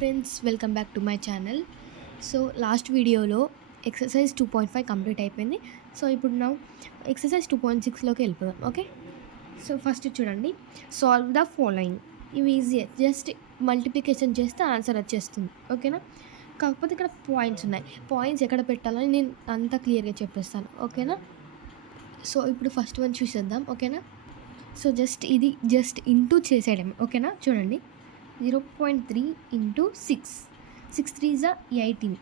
Friends, welcome back to my channel. So last వీడియోలో exercise 2.5 complete అయిపోయింది. So ఇప్పుడు నా ఎక్సర్సైజ్ 2.6లోకి వెళ్ళిపోదాం. ఓకే, సో ఫస్ట్ చూడండి, సాల్వ్ ద ఫాలోయింగ్. ఇవి ఈజీ, జస్ట్ మల్టిప్లికేషన్ చేస్తే ఆన్సర్ వచ్చేస్తుంది. ఓకేనా, కాకపోతే ఇక్కడ పాయింట్స్ ఉన్నాయి. పాయింట్స్ ఎక్కడ పెట్టాలని నేను అంతా క్లియర్గా చెప్పేస్తాను. ఓకేనా, సో ఇప్పుడు ఫస్ట్ వన్ చూసేద్దాం. ఓకేనా, సో ఇది జస్ట్ ఇంటూ చేసేయడం. ఓకేనా, చూడండి, 0.3 ఇంటూ 6, 6 3 జా 18.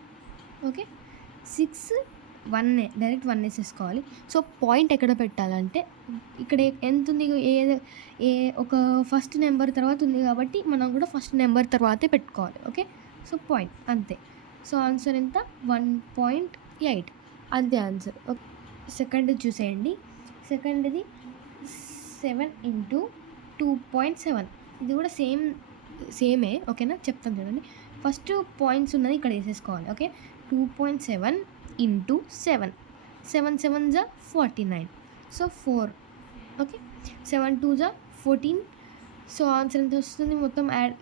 ఓకే, 6 1 డైరెక్ట్ 1 వేసేసుకోవాలి. సో పాయింట్ ఎక్కడ పెట్టాలంటే ఇక్కడ ఎంత ఉంది, ఏ ఒక ఫస్ట్ నెంబర్ తర్వాత ఉంది కాబట్టి మనం కూడా ఫస్ట్ నెంబర్ తర్వాతే పెట్టుకోవాలి. ఓకే, సో పాయింట్ అంతే. సో ఆన్సర్ ఎంత, 1.8 అంతే ఆన్సర్. ఓకే, సెకండ్ చూసేయండి. సెకండ్ది 7 ఇంటూ 2.7. ఇది కూడా సేమే. ఓకేనా, చెప్తాను చూడండి. ఫస్ట్ పాయింట్స్ ఉన్నది ఇక్కడ వేసేసుకోవాలి. ఓకే, 2.7 ఇంటూ 7, 7 7 జా 49. సో 4. ఓకే, 7 2 జా 14. సో ఆన్సర్ ఎంత వస్తుంది, మొత్తం యాడ్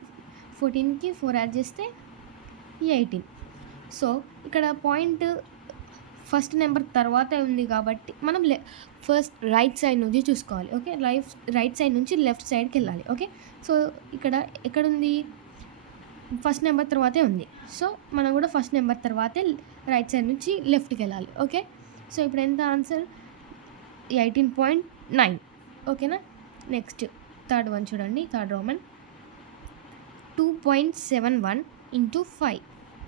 14కి 4 యాడ్ చేస్తే 18. సో ఇక్కడ పాయింట్ ఫస్ట్ నెంబర్ తర్వాత ఉంది కాబట్టి మనం ఫస్ట్ రైట్ సైడ్ నుంచి చూసుకోవాలి. ఓకే, రైట్ సైడ్ నుంచి లెఫ్ట్ సైడ్కి వెళ్ళాలి. ఓకే, సో ఇక్కడ ఎక్కడుంది, ఫస్ట్ నెంబర్ తర్వాతే ఉంది. సో మనం కూడా ఫస్ట్ నెంబర్ తర్వాతే రైట్ సైడ్ నుంచి లెఫ్ట్కి వెళ్ళాలి. ఓకే, సో ఇప్పుడు ఎంత ఆన్సర్, 18.9. ఓకేనా, నెక్స్ట్ థర్డ్ వన్ చూడండి. Third Roman 2.71 into 5.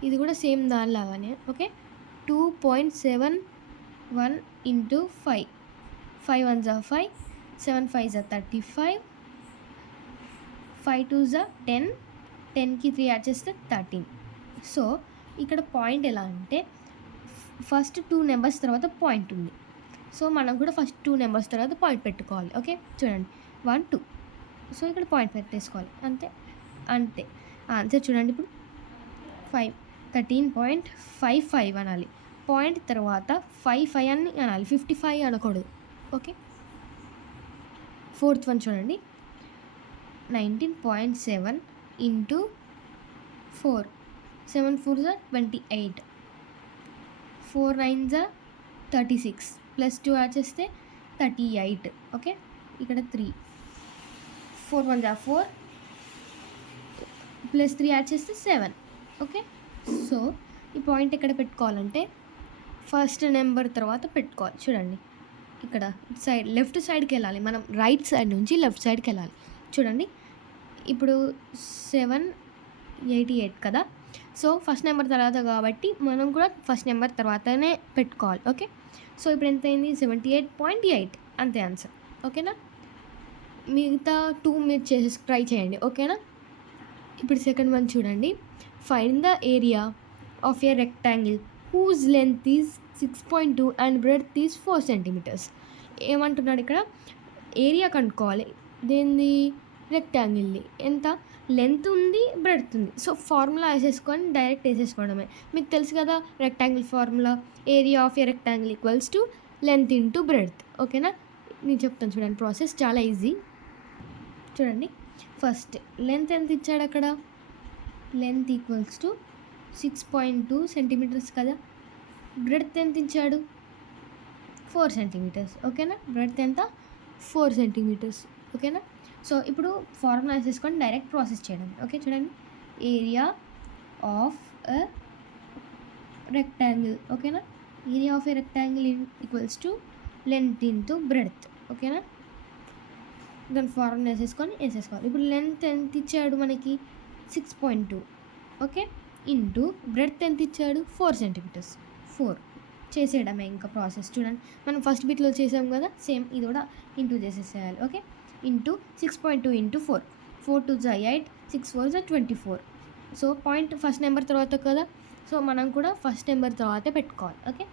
ఇది కూడా సేమ్ దానిలాగానే. ఓకే, 2.71 ఇంటూ 5, 5 1 జా 5, 7 5 జా 35, 5 2 జా 10, 10కి 3 యాడ్ చేస్తే 13. సో ఇక్కడ పాయింట్ ఎలా అంటే ఫస్ట్ 2 నెంబర్స్ తర్వాత పాయింట్ ఉంది. సో మనం కూడా ఫస్ట్ 2 నెంబర్స్ తర్వాత పాయింట్ పెట్టుకోవాలి. ఓకే, చూడండి, 1 2. సో ఇక్కడ పాయింట్ పెట్టేసుకోవాలి. అంతే ఆన్సర్. చూడండి, ఇప్పుడు 13.55 అనాలి. పాయింట్ తర్వాత 5 అని అనాలి, 55 అనకూడదు. ఓకే, ఫోర్త్ వన్ చూడండి. 19.7 ఇంటూ 4, 7 4 జా 28, 4 9 జా 36, ప్లస్ 2 యాడ్ చేస్తే 38. ఓకే, ఇక్కడ 3, 4 1 జా 4, ప్లస్ 3 యాడ్ చేస్తే 7. ఓకే, సో ఈ పాయింట్ ఎక్కడ పెట్టుకోవాలంటే ఫస్ట్ నెంబర్ తర్వాత పెట్టుకోవాలి. చూడండి, ఇక్కడ సైడ్ లెఫ్ట్ సైడ్కి వెళ్ళాలి. మనం రైట్ సైడ్ నుంచి లెఫ్ట్ సైడ్కి వెళ్ళాలి. చూడండి, ఇప్పుడు 788 కదా. సో ఫస్ట్ నెంబర్ తర్వాత కాబట్టి మనం కూడా ఫస్ట్ నెంబర్ తర్వాతనే పెట్టుకోవాలి. ఓకే, సో ఇప్పుడు ఎంత అయింది, 78.8 అంతే ఆన్సర్. ఓకేనా, మిగతా 2 మీరు ట్రై చేయండి. ఓకేనా, ఇప్పుడు సెకండ్ వన్ చూడండి. Find the area of a rectangle whose length is 6.2 and breadth is 4 centimeters. ఏమంటున్నాడు ఇక్కడ, ఏరియా కనుక్కోవాలి. దేనిది, రెక్టాంగిల్ని. ఎంత లెంత్ ఉంది, బ్రెడ్త్ ఉంది. సో ఫార్ములా వేసేసుకొని డైరెక్ట్ వేసేసుకోవడమే. మీకు తెలుసు కదా rectangle formula, area of a rectangle equals to length into breadth. ఓకేనా, నేను చెప్తాను చూడండి, ప్రాసెస్ చాలా ఈజీ. చూడండి, ఫస్ట్ లెంత్ ఎంత ఇచ్చాడు అక్కడ, లెంత్ ఈక్వల్స్ టు 6.2 centimeters కదా. బ్రెడ్త్ ఎంత ఇచ్చాడు, 4 centimeters. ఓకేనా, బ్రెడ్త్ ఎంత, 4 centimeters. ఓకేనా, సో ఇప్పుడు ఫార్ములా వేసేసుకొని డైరెక్ట్ ప్రాసెస్ చేయడం. ఓకే, చూడండి, ఏరియా ఆఫ్ ఎ రెక్టాంగిల్. ఓకేనా, area of a rectangle equals to length into breadth. ఓకేనా, దాని ఫార్ములా వేసేసుకోవాలి. ఇప్పుడు లెంత్ ఎంత ఇచ్చాడు మనకి, 6.2. ఓకే, ఇంటూ బ్రెడ్త్ ఎంత ఇచ్చాడు, 4 centimeters. 4 చేసేయడమే ఇంకా ప్రాసెస్. చూడండి, మనం ఫస్ట్ బిట్లో చేసాం కదా, సేమ్ ఇది కూడా ఇంటూ చేసేసేయాలి. ఓకే, ఇంటూ 6.2 ఇంటూ 4, 4 2 జా 8, 6 4 జా 24. సో పాయింట్ ఫస్ట్ నెంబర్ తర్వాత కదా, సో మనం కూడా ఫస్ట్ నెంబర్ తర్వాతే పెట్టుకోవాలి. ఓకే,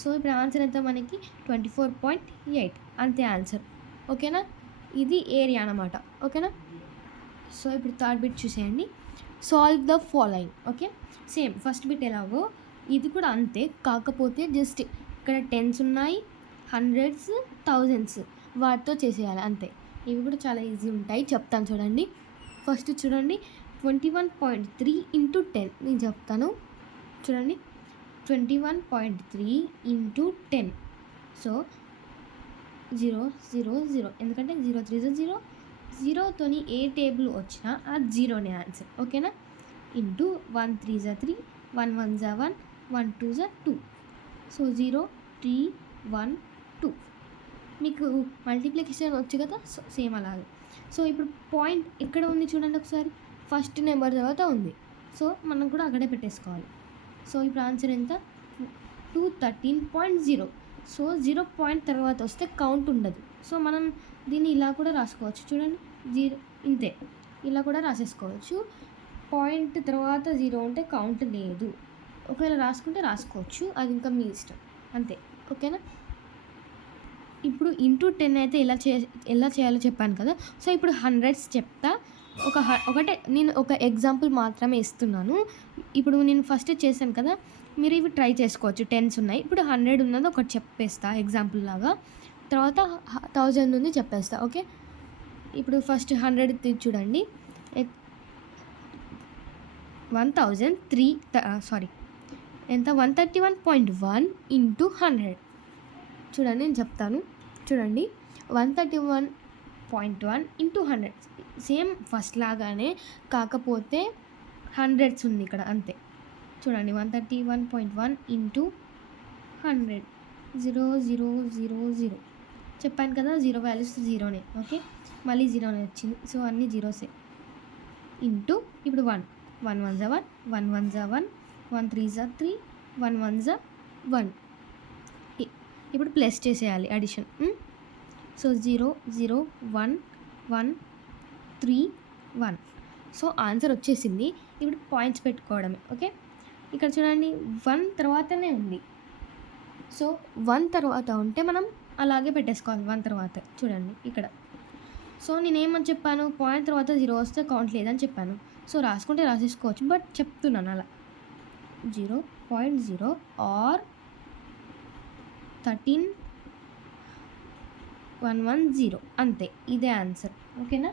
సో ఇప్పుడు ఆన్సర్ ఎంత మనకి, 24.8 అంతే ఆన్సర్. ఓకేనా, ఇది ఏరియా అన్నమాట. ఓకేనా, సో ఇప్పుడు థర్డ్ బిట్ చూసేయండి. Solve the following. Okay, same first bit ఎలాగో ఇది కూడా అంతే, కాకపోతే జస్ట్ ఇక్కడ 10s ఉన్నాయి, 100s, 1000s వాటితో చేసేయాలి అంతే. ఇవి కూడా చాలా ఈజీ ఉంటాయి, చెప్తాను చూడండి. ఫస్ట్ చూడండి, 21.3 ఇంటూ 10 నేను చెప్తాను చూడండి. 21.3 ఇంటూ 10. సో 0 ఎందుకంటే 0 3 0, జీరోతోని ఏ టేబుల్ వచ్చినా అది జీరోనే ఆన్సర్. ఓకేనా? ఇంటూ 1 3 3, 1 1 1, 1 2 2. సో 0 3 1 2. మీకు మల్టిప్లికేషన్ వచ్చు కదా, సో సేమ్ అలాగే. సో ఇప్పుడు పాయింట్ ఎక్కడ ఉంది చూడండి ఒకసారి, ఫస్ట్ నెంబర్ తర్వాత ఉంది. సో మనం కూడా అక్కడే పెట్టేసుకోవాలి. సో ఇప్పుడు ఆన్సర్ ఎంత? 213.0. సో 0 పాయింట్ తర్వాత వస్తే కౌంట్ ఉండదు. సో మనం దీన్ని ఇలా కూడా రాసుకోవచ్చు చూడండి, 0 ఇంతే ఇలా కూడా రాసేసుకోవచ్చు. పాయింట్ తర్వాత 0 ఉంటే కౌంట్ లేదు. ఒకవేళ రాసుకుంటే రాసుకోవచ్చు, అది ఇంకా మీ ఇష్టం అంతే. ఓకేనా? ఇప్పుడు ఇంటూ 10 అయితే ఎలా చేయాలో చెప్పాను కదా. సో ఇప్పుడు హండ్రెడ్స్ చెప్తా. ఒకటే నేను ఒక ఎగ్జాంపుల్ మాత్రమే ఇస్తున్నాను. ఇప్పుడు నేను ఫస్ట్ చేశాను కదా, మీరు ఇవి ట్రై చేసుకోవచ్చు. 10s ఉన్నాయి. ఇప్పుడు 100 ఉన్నది ఒకటి చెప్పేస్తా ఎగ్జాంపుల్ లాగా, తర్వాత 1000 ఉంది చెప్పేస్తా. ఓకే, ఇప్పుడు ఫస్ట్ 100 చూడండి. 1003 ఎంత? 131.1 ఇంటూ 100. చూడండి నేను చెప్తాను చూడండి. 131.1 ఇంటూ 100 సేమ్ ఫస్ట్ లాగానే, కాకపోతే హండ్రెడ్స్ ఉంది ఇక్కడ అంతే. చూడండి 131.1 ఇంటూ 100. 0 0 0 0 చెప్పాను కదా, 0 వాల్యూస్ జీరోనే. ఓకే, మళ్ళీ జీరోనే వచ్చింది. సో అన్నీ జీరోసే. ఇంటూ ఇప్పుడు 1 1 1 1, 1 1 1, 1 3 3, 1 1 1. ఇప్పుడు ప్లస్ చేసేయాలి, అడిషన్. సో 0 0 1 1 3 1. సో ఆన్సర్ వచ్చేసింది. ఇప్పుడు పాయింట్స్ పెట్టుకోవడమే. ఓకే, ఇక్కడ చూడండి 1 తర్వాతనే ఉంది. సో 1 తర్వాత ఉంటే మనం అలాగే పెట్టేసుకోవాలి. 1 తర్వాత చూడండి ఇక్కడ. సో నేనేమని చెప్పాను, పాయింట్ తర్వాత 0 వస్తే కౌంట్ లేదని చెప్పాను. సో రాసుకుంటే రాసేసుకోవచ్చు, బట్ చెప్తున్నాను అలా. 0.0 ఆర్ 13110 అంతే, ఇదే ఆన్సర్. ఓకేనా?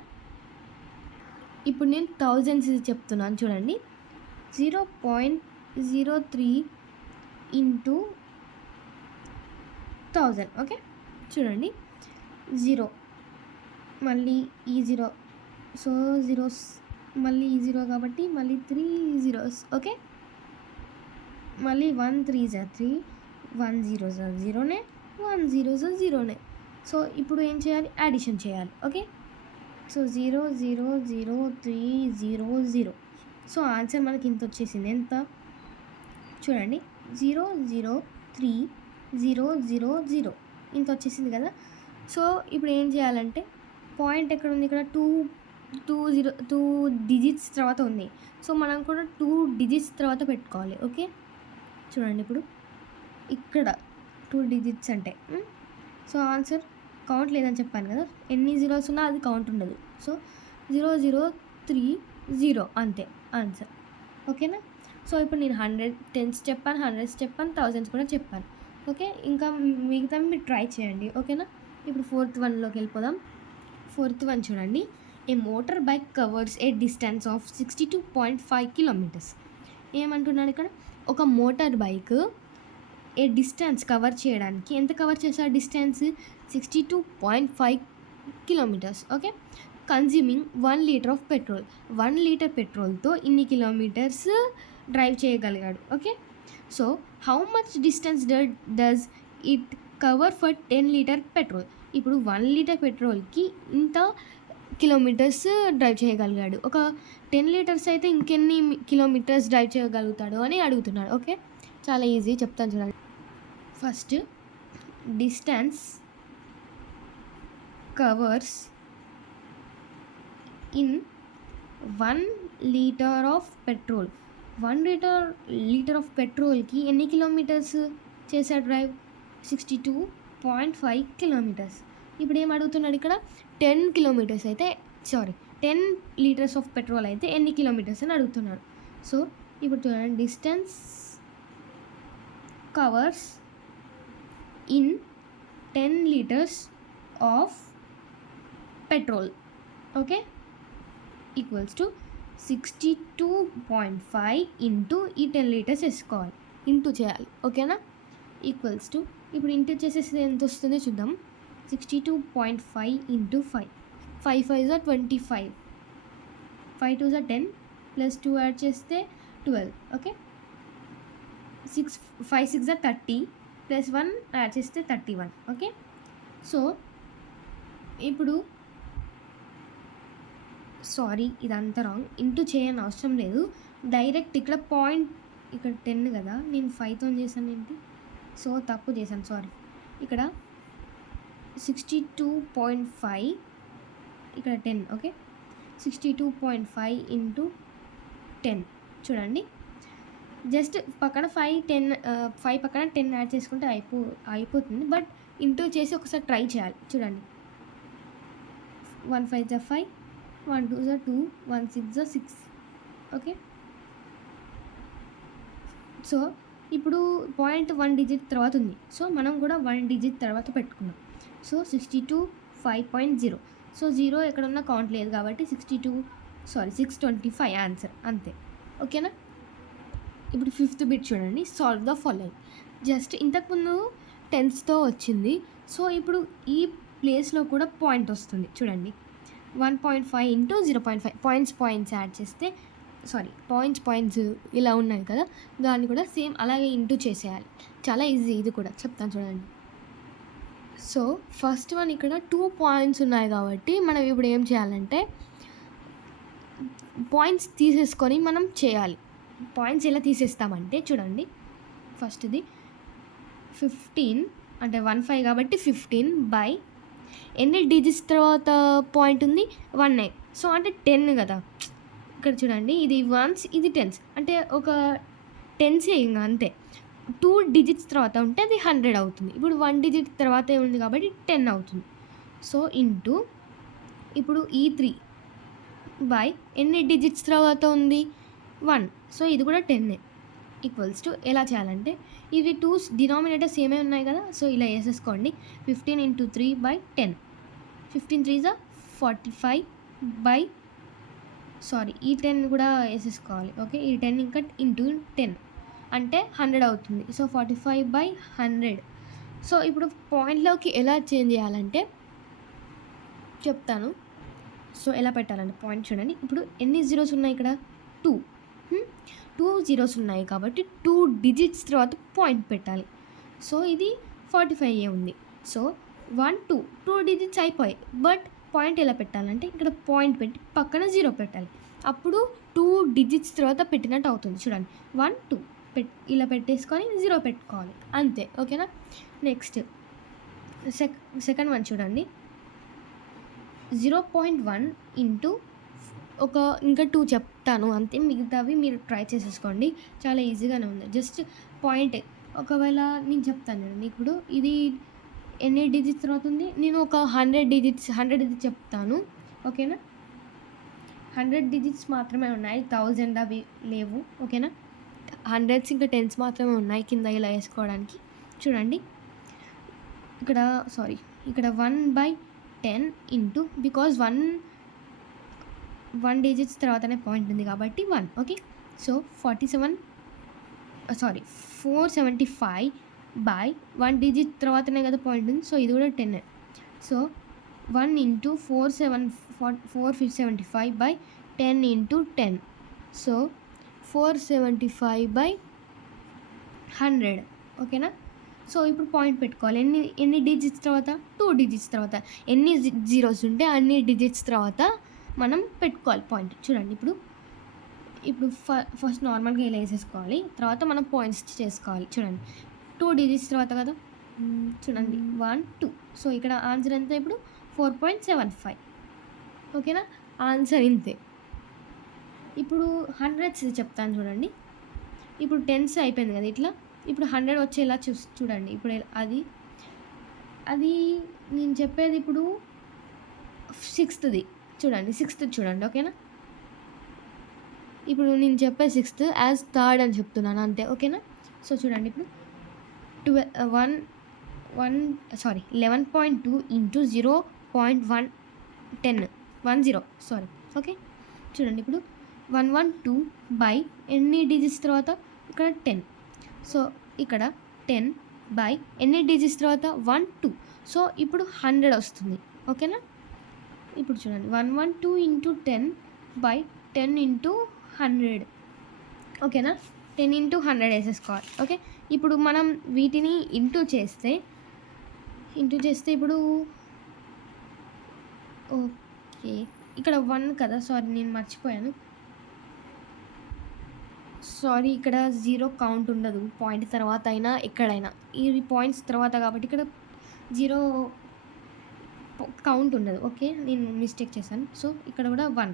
ఇప్పుడు నేను థౌజండ్స్ చెప్తున్నాను చూడండి. 0.03 ఇంటూ 1000. ఓకే, చూడండి 0 మళ్ళీ ఈ 0, సో జీరోస్ మళ్ళీ ఈ 0 కాబట్టి మళ్ళీ 3 zeros. ఓకే, మళ్ళీ 1 3 3, 1 0 0నే, 1 0 0నే. సో ఇప్పుడు ఏం చేయాలి? అడిషన్ చేయాలి. Okay, so 0 0 0 3 0 0. సో ఆన్సర్ మనకి ఇంత వచ్చేసింది. ఎంత చూడండి, 0 0 3 0 0 0 ఇంత వచ్చేసింది కదా. సో ఇప్పుడు ఏం చేయాలంటే, పాయింట్ ఎక్కడ ఉంది? ఇక్కడ 2 డిజిట్స్ తర్వాత ఉంది. సో మనం కూడా 2 డిజిట్స్ తర్వాత పెట్టుకోవాలి. ఓకే, చూడండి ఇప్పుడు ఇక్కడ 2 డిజిట్స్ అంటే, సో ఆన్సర్ కౌంట్ లేదని చెప్పాను కదా, ఎన్ని జీరోస్ ఉన్నా అది కౌంట్ ఉండదు. సో 0 0 3 0 అంతే ఆన్సర్. ఓకేనా? సో ఇప్పుడు నేను 100 10s చెప్పాను, 100s చెప్పాను, 1000s కూడా చెప్పాను. ఓకే, ఇంకా మిగతా మీరు ట్రై చేయండి. ఓకేనా? ఇప్పుడు 4th వన్లోకి వెళ్ళిపోదాం. 4th వన్ చూడండి. A motor bike covers a distance of 62.5 kilometers. ఏమంటున్నాడు ఇక్కడ? ఒక motor bike a distance cover చేయడానికి ఎంత కవర్ చేశారు? Distance 62.5 kilometers. Okay, consuming 1 litre of petrol. 1 litre పెట్రోల్తో ఇన్ని కిలోమీటర్స్ డ్రైవ్ చేయగలిగాడు. Okay, so how much distance does it cover for 10 litre petrol. ఇప్పుడు 1 లీటర్ పెట్రోల్కి ఇంత కిలోమీటర్స్ డ్రైవ్ చేయగలిగాడు. ఒక 10 లీటర్స్ అయితే ఇంకెన్ని కిలోమీటర్స్ డ్రైవ్ చేయగలుగుతాడు అని అడుగుతున్నాడు. ఓకే, చాలా ఈజీ చెప్తాను చూడండి. First distance covers in 1 litre of petrol. 1 litre of పెట్రోల్కి ఎన్ని కిలోమీటర్స్ చేశాడు డ్రైవ్? 62.5 kilometers. ఇప్పుడు ఏం అడుగుతున్నాడు ఇక్కడ? 10 kilometers అయితే 10 లీటర్స్ ఆఫ్ పెట్రోల్ అయితే ఎన్ని కిలోమీటర్స్ అని అడుగుతున్నాడు. సో ఇప్పుడు చూడండి, distance covers in 10 liters of petrol. Okay, equals to 62.5 into ఈ 10 లీటర్స్ వేసుకోవాలి, ఇంటూ చేయాలి, ఓకేనా. ఈక్వల్స్ టు ఇప్పుడు ఇంటూ చేసేసి ఎంత వస్తుందో చూద్దాం. 62.5 ఇంటూ 5, 5 5 జా 25, 5 2 జా 10 ప్లస్ 2 యాడ్ చేస్తే 12, ఓకే. 6 5 6 జా 30 ప్లస్ 1 యాడ్ చేస్తే 31, ఓకే. సో ఇప్పుడు సారీ ఇదంతా రాంగ్, ఇంటూ చేయని అవసరం లేదు, డైరెక్ట్ ఇక్కడ పాయింట్, ఇక్కడ 10 కదా, నేను 5తో చేశాను ఏంటి, సో తప్పు చేశాను, సారీ. ఇక్కడ 62.5 ఇక్కడ 10, ఓకే. 62.5 ఇంటూ 10 చూడండి, జస్ట్ పక్కన 5 పక్కన 10 యాడ్ చేసుకుంటే అయిపోతుంది, బట్ ఇంటూ చేసి ఒకసారి ట్రై చేయాలి. చూడండి, 1 5 జా 5, 1 2 జా 2, 1 6 జా 6, ఓకే. సో ఇప్పుడు పాయింట్ 1 డిజిట్ తర్వాత ఉంది, సో మనం కూడా 1 డిజిట్ తర్వాత పెట్టుకున్నాం. సో 62 5.0, సో 0 ఎక్కడున్నా కౌంట్ లేదు కాబట్టి 625 ఆన్సర్, అంతే, ఓకేనా. ఇప్పుడు 5th బిట్ చూడండి, సాల్వ్ ద ఫాలోయింగ్. జస్ట్ ఇంతకుముందు టెన్స్తో వచ్చింది, సో ఇప్పుడు ఈ ప్లేస్లో కూడా పాయింట్ వస్తుంది చూడండి. 1.5 ఇంటూ 0.5 పాయింట్స్ యాడ్ చేస్తే పాయింట్స్ ఇలా ఉన్నాయి కదా, దాన్ని కూడా సేమ్ అలాగే ఇంటూ చేసేయాలి. చాలా ఈజీ, ఇది కూడా చెప్తాను చూడండి. సో ఫస్ట్ వన్ ఇక్కడ 2 పాయింట్స్ ఉన్నాయి కాబట్టి మనం ఇప్పుడు ఏం చేయాలంటే పాయింట్స్ తీసేసుకొని మనం చేయాలి. పాయింట్స్ ఎలా తీసేస్తామంటే చూడండి, ఫస్ట్ది 15 అంటే 15 కాబట్టి 15 బై ఎన్ని డిజిట్స్ తర్వాత పాయింట్ ఉంది 1 సో అంటే 10 కదా. ఇక్కడ చూడండి, ఇది వన్స్ ఇది టెన్స్, అంటే ఒక టెన్సే ఇంకా అంతే. 2 డిజిట్స్ తర్వాత ఉంటే అది 100 అవుతుంది. ఇప్పుడు 1 డిజిట్ తర్వాతే ఉంది కాబట్టి 10 అవుతుంది. సో ఇంటూ ఇప్పుడు ఈ 3 బై ఎన్ని డిజిట్స్ తర్వాత ఉంది 1, సో ఇది కూడా 10 ఈక్వల్స్ టు ఎలా చేయాలంటే ఇవి 2 డినామినేటర్స్ ఏమే ఉన్నాయి కదా, సో ఇలా వేసేసుకోండి. 15 ఇంటూ 3 బై 10, 15 3 జా 45 బై ఈ 10 కూడా వేసేసుకోవాలి, ఓకే. ఈ 10 ఇంకా ఇంటూ 10 అంటే 100 అవుతుంది. So 45 by 100. సో ఇప్పుడు పాయింట్లోకి ఎలా చేంజ్ చేయాలంటే చెప్తాను. సో ఎలా పెట్టాలంటే పాయింట్ చూడండి, ఇప్పుడు ఎన్ని జీరోస్ ఉన్నాయి ఇక్కడ 2 జీరోస్ ఉన్నాయి కాబట్టి 2 డిజిట్స్ తర్వాత పాయింట్ పెట్టాలి. సో ఇది 45 ఉంది. సో 1 2 డిజిట్స్ అయిపోయాయి, బట్ పాయింట్ ఎలా పెట్టాలంటే ఇక్కడ పాయింట్ పెట్టి పక్కన 0 పెట్టాలి, అప్పుడు 2 డిజిట్స్ తర్వాత పెట్టినట్టు అవుతుంది. చూడండి 1 2 ఇలా పెట్టేసుకొని 0 పెట్టుకోవాలి, అంతే, ఓకేనా. నెక్స్ట్ సెకండ్ వన్ చూడండి, 0.1 ఇంటూ ఇంకా 2 చెప్తాను అంతే, మిగతావి మీరు ట్రై చేసేసుకోండి, చాలా ఈజీగానే ఉంది. జస్ట్ పాయింట్ ఒకవేళ నేను చెప్తాను చూడండి, ఇప్పుడు ఇది ఎన్ని డిజిట్స్ తర్వాత ఉంది, నేను ఒక 100 డిజిట్స్ చెప్తాను, ఓకేనా. 100 డిజిట్స్ మాత్రమే ఉన్నాయి, 1000 అవి లేవు, ఓకేనా. 100s ఇంకా 10s మాత్రమే ఉన్నాయి కింద ఇలా వేసుకోవడానికి. చూడండి ఇక్కడ ఇక్కడ 1/10 ఇంటూ, బికాజ్ 1 డిజిట్స్ తర్వాతనే పాయింట్ ఉంది కాబట్టి 1, ఓకే. సో 475 బై 1 డిజిట్ తర్వాతనే కదా పాయింట్ ఉంది, సో ఇది కూడా 10. So 1 into 475 by 10 into 10, so 475 by 100, ఓకేనా. సో ఇప్పుడు పాయింట్ పెట్టుకోవాలి, ఎన్ని డిజిట్స్ తర్వాత 2 డిజిట్స్ తర్వాత, ఎన్ని జీరోస్ ఉంటే అన్ని డిజిట్స్ తర్వాత మనం పెట్టుకోవాలి పాయింట్. చూడండి ఇప్పుడు ఫస్ట్ నార్మల్గా ఇలా వేసేసుకోవాలి, తర్వాత మనం పాయింట్స్ చేసుకోవాలి. చూడండి 2 డిజిట్స్ తర్వాత కదా, చూడండి 1 2, సో ఇక్కడ ఆన్సర్ ఎంత ఇప్పుడు 4.75, ఓకేనా. ఆన్సర్ ఇంతే. ఇప్పుడు 100s చెప్తాను చూడండి, ఇప్పుడు 10s అయిపోయింది కదా ఇట్లా, ఇప్పుడు 100 వచ్చేలా చూడండి. ఇప్పుడు అది నేను చెప్పేది ఇప్పుడు 6th చూడండి, 6th చూడండి, ఓకేనా. ఇప్పుడు నేను చెప్పే 6th యాజ్ 3rd అని చెప్తున్నాను అంతే, ఓకేనా. సో చూడండి ఇప్పుడు 11.2 ఇంటూ 0.10, ఓకే. చూడండి ఇప్పుడు 112 బై ఎన్ని డిజిట్స్ తర్వాత ఇక్కడ 10. సో ఇక్కడ 10 బై ఎన్ని డిజిట్స్ తర్వాత 1 2. సో ఇప్పుడు 100 వస్తుంది. ఓకేనా? ఇప్పుడు చూడండి 112 ఇంటూ 10 బై 10 ఇంటూ 100. ఓకేనా? 10 ఇంటూ 100 వేసేసుకోవాలి. ఓకే, ఇప్పుడు మనం వీటిని ఇంటూ చేస్తే ఇప్పుడు ఓకే ఇక్కడ 1 కదా, సారీ నేను మర్చిపోయాను. సారీ, ఇక్కడ 0 కౌంట్ ఉండదు పాయింట్ తర్వాత అయినా ఎక్కడైనా. ఇది పాయింట్స్ తర్వాత కాబట్టి ఇక్కడ 0 కౌంట్ ఉండదు. ఓకే, నేను మిస్టేక్ చేశాను. సో ఇక్కడ కూడా 1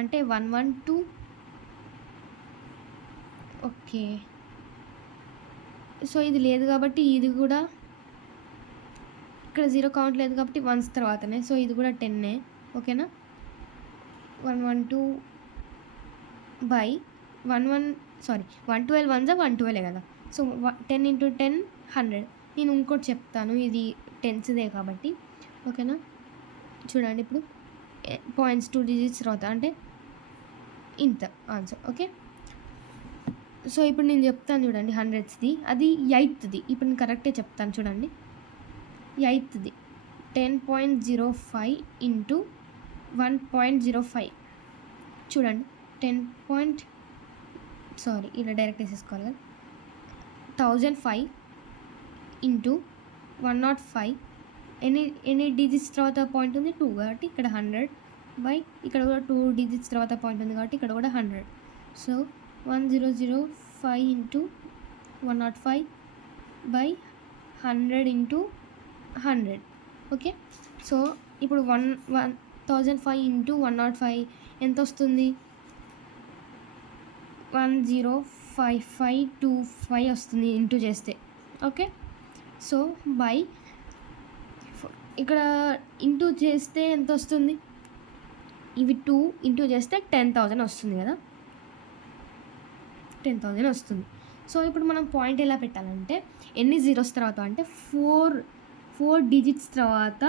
అంటే 112. ఓకే, సో ఇది లేదు కాబట్టి ఇది కూడా ఇక్కడ 0 కౌంట్ లేదు కాబట్టి 1s తర్వాతనే. సో ఇది కూడా 10. ఓకేనా? 112 బై 112 1s 112 కదా. So 10 into 10 100. నేను ఇంకోటి చెప్తాను, ఇది 10sదే కాబట్టి. ఓకేనా? చూడండి ఇప్పుడు పాయింట్స్ 2 డిజిట్స్ తర్వాత అంటే ఇంత ఆన్సర్. ఓకే, సో ఇప్పుడు నేను చెప్తాను చూడండి 100sది, అది 8thది. ఇప్పుడు నేను కరెక్టే చెప్తాను చూడండి. 8thది 10.05 ఇంటూ 1.05. చూడండి 10 ఇలా డైరెక్ట్ వేసేసుకోవాలి కదా. 1005 ఇంటూ 105. ఎన్ని డిజిట్స్ తర్వాత పాయింట్ ఉంది 2 కాబట్టి ఇక్కడ 100 బై ఇక్కడ కూడా 2 డిజిట్స్ తర్వాత పాయింట్ ఉంది కాబట్టి ఇక్కడ కూడా 100. So 1005 into 105 by 100 into 100. Okay, so ఇప్పుడు 1005 ఇంటూ 105 ఎంత వస్తుంది? 105525 వస్తుంది ఇంటూ చేస్తే. ఓకే, సో బై ఇక్కడ ఇంటూ చేస్తే ఎంత వస్తుంది? ఇవి 2 ఇంటూ చేస్తే 10,000 వస్తుంది కదా, 10,000 వస్తుంది. సో ఇప్పుడు మనం పాయింట్ ఎలా పెట్టాలంటే ఎన్ని జీరోస్ తర్వాత అంటే 4 డిజిట్స్ తర్వాత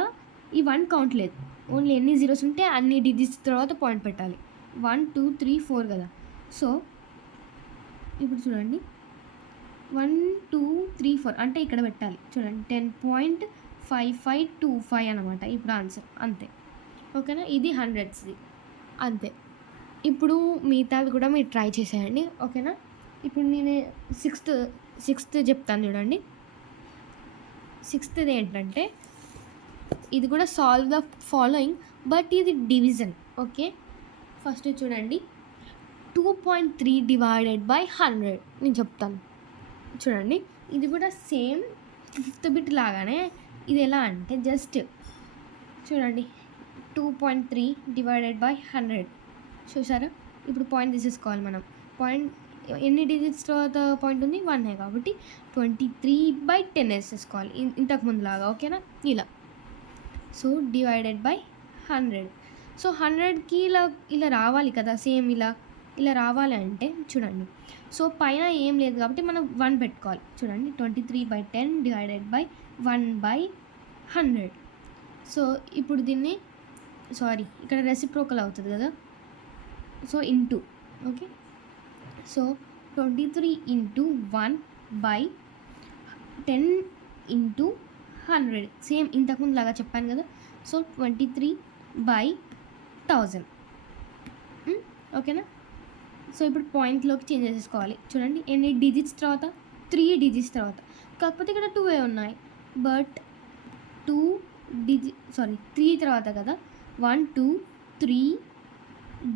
ఈ 1 కౌంట్ లేదు, ఓన్లీ ఎన్ని జీరోస్ ఉంటే అన్ని డిజిట్స్ తర్వాత పాయింట్ పెట్టాలి. 1 2 3 4 కదా. సో ఇప్పుడు చూడండి 1 2 3 4 అంటే ఇక్కడ పెట్టాలి. చూడండి 10.5525 అనమాట ఇప్పుడు ఆన్సర్. అంతే. ఓకేనా? ఇది 100sది అంతే. ఇప్పుడు మిగతాది కూడా మీరు ట్రై చేసేయండి. ఓకేనా? ఇప్పుడు నేను సిక్స్త్ చెప్తాను చూడండి. 6thది ఏంటంటే ఇది కూడా సాల్వ్ ద ఫాలోయింగ్, బట్ ఇది డివిజన్. ఓకే, ఫస్ట్ చూడండి 2.3 డివైడెడ్ బై 100 నేను చెప్తాను చూడండి. ఇది కూడా సేమ్ 5th బిట్ లాగానే. ఇది ఎలా అంటే జస్ట్ చూడండి 2.3 డివైడెడ్ బై 100 చూసారా. ఇప్పుడు పాయింట్ తీసేసుకోవాలి మనం. పాయింట్ ఎన్ని డిజిట్స్ తర్వాత పాయింట్ ఉంది 1 కాబట్టి 23/10 వేసేసుకోవాలి ఇంతకుముందు లాగా. ఓకేనా? ఇలా. So divided by 100. సో 100కి ఇలా రావాలి కదా, సేమ్ ఇలా రావాలి అంటే చూడండి. సో పైన ఏం లేదు కాబట్టి మనం 1 పెట్టుకోవాలి. చూడండి 23/10 డివైడెడ్ బై 1/100. సో ఇప్పుడు దీన్ని ఇక్కడ రెసిప్రోకల్ అవుతుంది కదా, so into. Okay, so 23 into 1/10 into 100 same ఇంతకుముందు లాగా చెప్పాను కదా. సో 23/1000. ఓకేనా? సో ఇప్పుడు పాయింట్లోకి చేంజ్ చేసేసుకోవాలి. చూడండి ఎన్ని డిజిట్స్ తర్వాత 3 డిజిట్స్ తర్వాత, కాకపోతే ఇక్కడ 2 ఉన్నాయి, బట్ 3 తర్వాత కదా. 1 2 3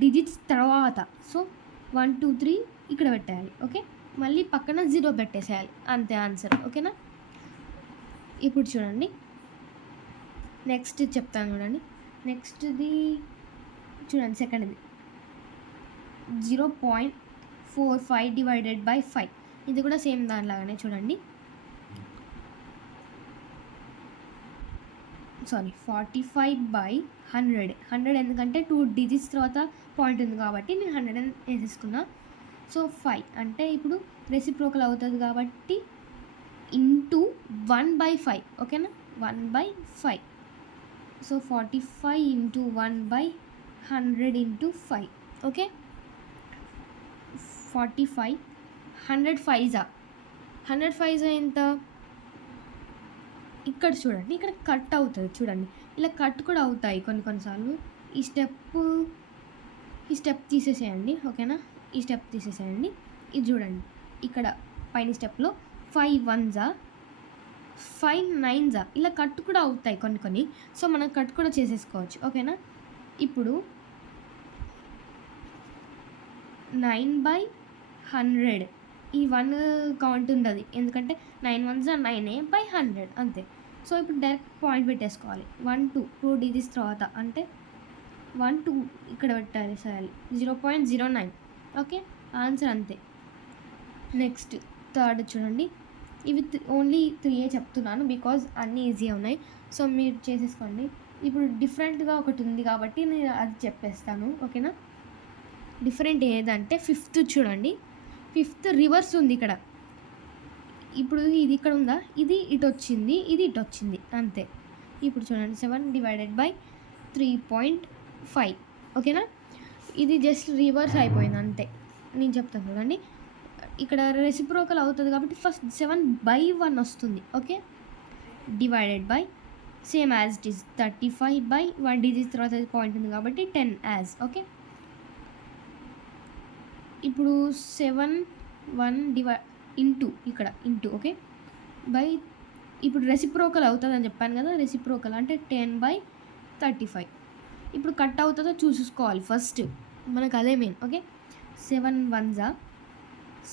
డిజిట్స్ తర్వాత. సో 1 2 3 ఇక్కడ పెట్టేయాలి. ఓకే, మళ్ళీ పక్కన 0 పెట్టేసేయాలి. అంతే ఆన్సర్. ఓకేనా? ఇప్పుడు చూడండి నెక్స్ట్ చెప్తాను చూడండి. నెక్స్ట్ది చూడండి సెకండ్ది 0.45 డివైడెడ్ బై 5. ఇది కూడా సేమ్ దానిలాగానే చూడండి. 45/100. 100 ఎందుకంటే 2 డిజిట్స్ తర్వాత పాయింట్ ఉంది కాబట్టి నేను 100 వేసేసుకున్నా. సో 5 అంటే ఇప్పుడు రెసిప్రోకల్ అవుతుంది కాబట్టి ఇంటూ 1/5. ఓకేనా? 1/5. So 45 into 1/100 into 5. Okay, 45, 100 Faiza, 100 Faiza ఎంత? ఇక్కడ చూడండి, ఇక్కడ కట్ అవుతుంది చూడండి, ఇలా కట్ కూడా అవుతాయి కొన్నిసార్లు. ఈ స్టెప్ తీసేసేయండి, ఓకేనా? ఈ స్టెప్ తీసేసేయండి. ఇది చూడండి, ఇక్కడ పైన స్టెప్లో 5 1s, 5 9s ఇలా కట్ కూడా అవుతాయి కొన్ని. సో మనం కట్ కూడా చేసేసుకోవచ్చు, ఓకేనా? ఇప్పుడు 9/100 ఈ 1 కౌంట్ ఉండదు, ఎందుకంటే 9 1s 9/100 అంతే. సో ఇప్పుడు డైరెక్ట్ పాయింట్ పెట్టేసుకోవాలి. 1 2 డిజిట్స్ తర్వాత, అంటే 1 2 ఇక్కడ పెట్టాలి, సరే 0.09. ఓకే, ఆన్సర్ అంతే. నెక్స్ట్ థర్డ్ చూడండి, ఇవి ఓన్లీ 3 చెప్తున్నాను బికాజ్ అన్నీ ఈజీ ఉన్నాయి, సో మీరు చేసేసుకోండి. ఇప్పుడు డిఫరెంట్గా ఒకటి ఉంది కాబట్టి నేను అది చెప్పేస్తాను, ఓకేనా? డిఫరెంట్ ఏదంటే 5th చూడండి, 5th రివర్స్ ఉంది ఇక్కడ. ఇప్పుడు ఇది ఇక్కడ ఉందా, ఇది ఇటు వచ్చింది, ఇది ఇటు వచ్చింది, అంతే. ఇప్పుడు చూడండి 7/3.5, ఓకేనా? ఇది జస్ట్ రివర్స్ అయిపోయింది అంతే. నేను చెప్తాను చూడండి, ఇక్కడ రెసిప్రోకల్ అవుతుంది కాబట్టి ఫస్ట్ 7/1 వస్తుంది, okay? Divided by same as it is 35/1 digits తర్వాత పాయింట్ ఉంది కాబట్టి 10 యాజ్, ఓకే? ఇప్పుడు 7 ఇంటూ ఇక్కడ ఇంటూ, ఓకే, బై ఇప్పుడు రెసిప్రోకల్ అవుతుంది అని చెప్పాను కదా, రెసిప్రోకల్ అంటే 10/35. ఇప్పుడు కట్ అవుతుందో చూసుకోవాలి ఫస్ట్, మనకు అదే main, okay? 7 1s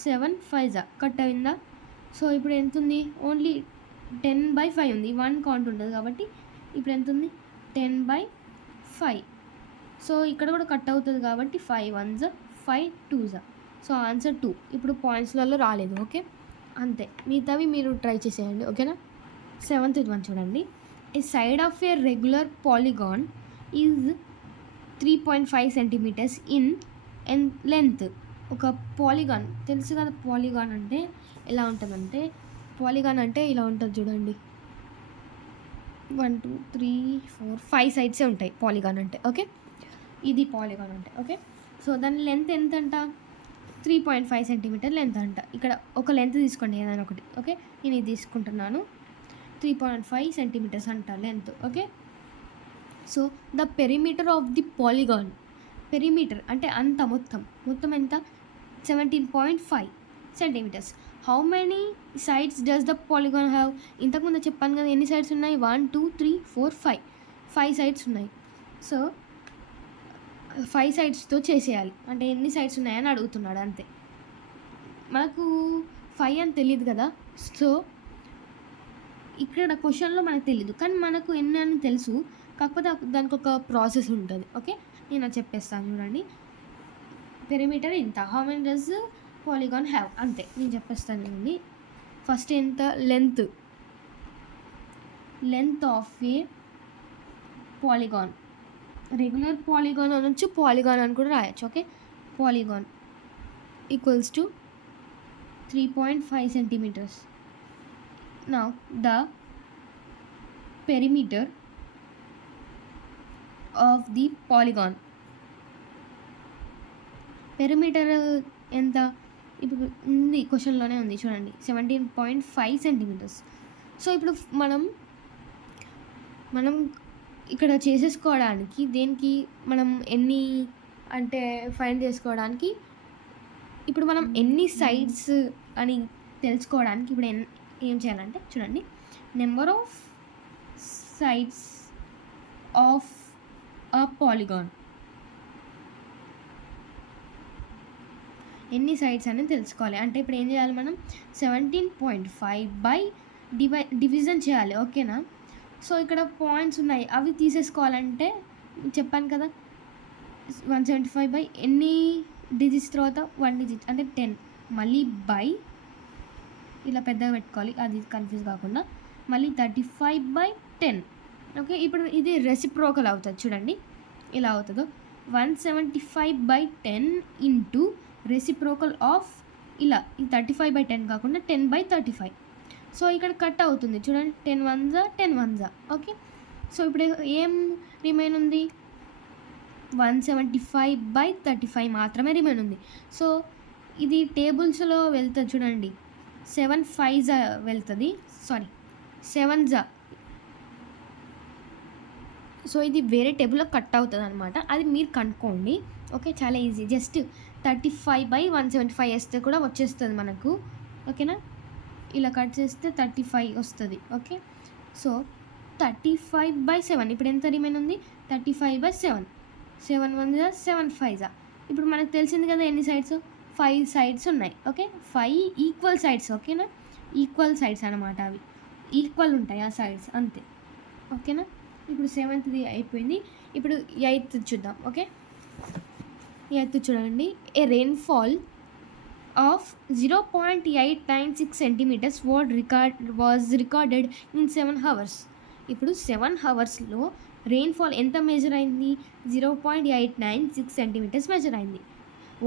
7 5s cut అయిందా? సో ఇప్పుడు ఎంత ఉంది? ఓన్లీ 10/5 ఉంది, 1 కౌంట్ ఉంటుంది కాబట్టి ఇప్పుడు ఎంత ఉంది? 10/5. సో ఇక్కడ కూడా కట్ అవుతుంది కాబట్టి 5 1s 5 2s. So answer 2. ఇప్పుడు పాయింట్స్లలో రాలేదు, ఓకే? అంతే, మిగతావి మీరు ట్రై చేసేయండి, ఓకేనా? 7th వన్ చూడండి, a side of a regular polygon is 3.5 centimeters in length. ఒక పాలిగాన్ తెలుసు కదా, పాలిగాన్ అంటే ఎలా ఉంటుందంటే, పాలిగాన్ అంటే ఇలా ఉంటుంది చూడండి, 1 2 3 4 5 సైడ్సే ఉంటాయి పాలిగాన్ అంటే, ఓకే? ఇది పాలిగాన్ అంటే, ఓకే? సో దాని లెంత్ ఎంత అంట? 3.5 centimeter లెంత్ అంట. ఇక్కడ ఒక లెంత్ తీసుకోండి ఏదైనా ఒకటి, ఓకే? నేను ఇది తీసుకుంటున్నాను, 3.5 centimeters అంట length, okay? So the perimeter of the polygon, perimeter అంటే అంత మొత్తం ఎంత? 17.5 centimeters. How many sides does the polygon have? ఇంతకుముందు చెప్పాను కదా ఎన్ని సైడ్స్ ఉన్నాయి, 1 2 3 4 5 సైడ్స్ ఉన్నాయి. సో 5 సైడ్స్తో చేసేయాలి, అంటే ఎన్ని సైడ్స్ ఉన్నాయని అడుగుతున్నాడు అంతే. మనకు 5 అని తెలియదు కదా, సో ఇక్కడ క్వశ్చన్లో మనకు తెలీదు, కానీ మనకు ఎన్ని అని తెలుసు, కాకపోతే దానికి ఒక ప్రాసెస్ ఉంటుంది, ఓకే? నేను అది చెప్పేస్తాను చూడండి. పెరిమీటర్ ఇంత, how many does polygon have, అంతే నేను చెప్పేస్తాను చూడండి. ఫస్ట్ ఎంత? Length of A polygon, regular polygon అనొచ్చు, పాలిగాన్ అని కూడా రాయొచ్చు, okay? Polygon equals to 3.5 centimeters. Now the perimeter of the polygon, perimeter ఎంత? ఇప్పుడు ఉంది క్వశ్చన్లోనే ఉంది చూడండి, 17.5 centimeters. సో ఇప్పుడు మనం ఇక్కడ చేసేసుకోవడానికి, దేనికి మనం ఎన్ని అంటే ఫైండ్ చేసుకోవడానికి, ఇప్పుడు మనం ఎన్ని సైడ్స్ అని తెలుసుకోవడానికి ఇప్పుడు ఏం చేయాలంటే చూడండి, number of sides of a polygon, ఎన్ని సైడ్స్ అని తెలుసుకోవాలి. అంటే ఇప్పుడు ఏం చేయాలి, మనం 17.5 డివిజన్ చేయాలి, ఓకేనా? సో ఇక్కడ పాయింట్స్ ఉన్నాయి, అవి తీసేసుకోవాలంటే చెప్పాను కదా, 175 ఎన్ని డిజిట్స్ తర్వాత 1 digit అంటే 10, మళ్ళీ బై ఇలా పెద్దగా పెట్టుకోవాలి, అది కన్ఫ్యూజ్ కాకుండా, మళ్ళీ 35/10, ఓకే? ఇప్పుడు ఇది రెసిప్రోకల్ అవుతుంది చూడండి, ఇలా అవుతుందో 175/10 ఇంటూ రెసిప్రోకల్ ఆఫ్ ఇలా, ఈ 35/10 కాకుండా 10/35. సో ఇక్కడ కట్ అవుతుంది చూడండి, 10 1s 10 1s, ఓకే? సో ఇప్పుడు ఏం రిమైన్ ఉంది? 175/35 మాత్రమే రిమైన్ ఉంది. సో ఇది టేబుల్స్లో వెళ్తుంది చూడండి, 7 5 వెళ్తుంది, సారీ 7 సో ఇది వేరే టేబుల్లో కట్ అవుతుంది అనమాట, అది మీరు కనుక్కోండి. ఓకే, చాలా ఈజీ, జస్ట్ 35/175 వేస్తే కూడా వచ్చేస్తుంది మనకు. ఓకేనా, ఇలా కట్ చేస్తే 35 వస్తుంది. ఓకే, సో 35/7 ఇప్పుడు ఎంత రిమైన్ ఉంది, 35/7, 7 1 7 5. ఇప్పుడు మనకు తెలిసింది కదా ఎన్ని సైడ్స్, 5 సైడ్స్ ఉన్నాయి. Okay, 5 equal sides. ఓకేనా, ఈక్వల్ సైడ్స్ అనమాట, అవి ఈక్వల్ ఉంటాయి ఆ సైడ్స్ అంతే. ఓకేనా, ఇప్పుడు 7th అయిపోయింది. ఇప్పుడు 8th చూద్దాం. ఓకే, 8th చూడండి, ఏ rainfall of 0.896 centimeters was recorded in 7 hours. ఇప్పుడు 7 హవర్స్లో రెయిన్ఫాల్ ఎంత మెజర్ అయింది, 0.896 సెంటీమీటర్స్ మెజర్ అయింది.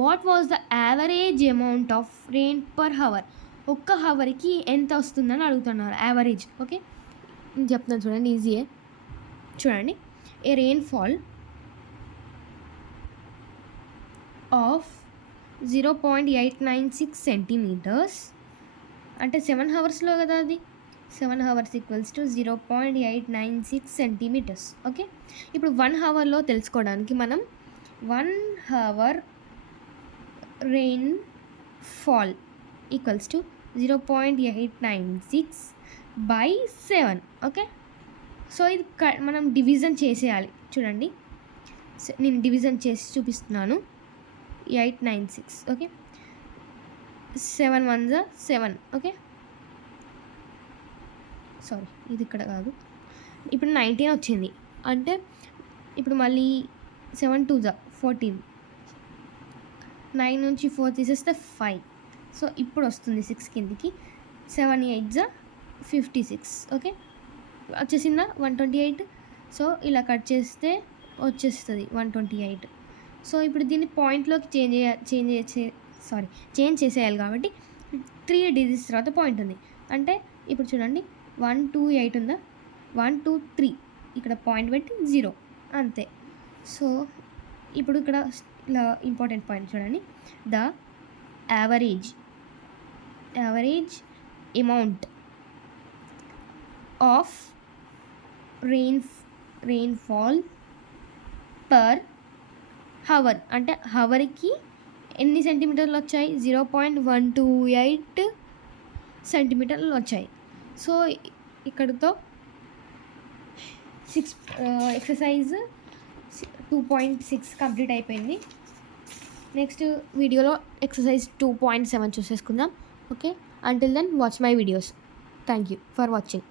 What was the average amount of rain per hour, ఒక్క హవర్కి ఎంత వస్తుందని అడుగుతున్నారు, యావరేజ్. ఓకే, నేను చెప్తున్నాను చూడండి, ఈజీయే. చూడండి, ఏ రెయిన్ఫాల్ ఆఫ్ 0.896 సెంటీమీటర్స్ అంటే 7 హవర్స్లో కదా అది, 7 hours equals to 0.896 centimetres. Okay, ఇప్పుడు 1 hourలో తెలుసుకోవడానికి మనం 1 hour rainfall equals to 0.896/7. Okay, so ఇది మనం డివిజన్ చేసేయాలి. చూడండి, నేను డివిజన్ చేసి చూపిస్తున్నాను. 896. ఓకే, 7 1 7. ఓకే, సారీ ఇది ఇక్కడ కాదు, ఇప్పుడు 19 వచ్చింది అంటే ఇప్పుడు మళ్ళీ 7 2 14, 9 నుంచి 4 తీసేస్తే 5, సో ఇప్పుడు వస్తుంది 6 కిందికి, 7 8 56. ఓకే, వచ్చేసిందా 128. సో ఇలా కట్ చేస్తే వచ్చేస్తుంది 128. సో ఇప్పుడు దీన్ని పాయింట్లోకి చేంజ్ చేసేయాలి కాబట్టి 3 digits తర్వాత పాయింట్ ఉంది. అంటే ఇప్పుడు చూడండి 1 2 8 ఉందా, 1 2 3 ఇక్కడ పాయింట్ పెట్టి 0 అంతే. సో ఇప్పుడు ఇక్కడ ఇలా ఇంపార్టెంట్ పాయింట్ చూడండి, the average amount of rainfall per hour అంటే హవర్కి ఎన్ని సెంటీమీటర్లు వచ్చాయి, 0.128 సెంటీమీటర్లు వచ్చాయి. సో ఇక్కడితో ఎక్సర్సైజ్ 2.6 కంప్లీట్ అయిపోయింది. నెక్స్ట్ వీడియోలో ఎక్సర్సైజ్ 2.7 చూసేసుకుందాం. Okay, until then watch my videos. Thank you for watching.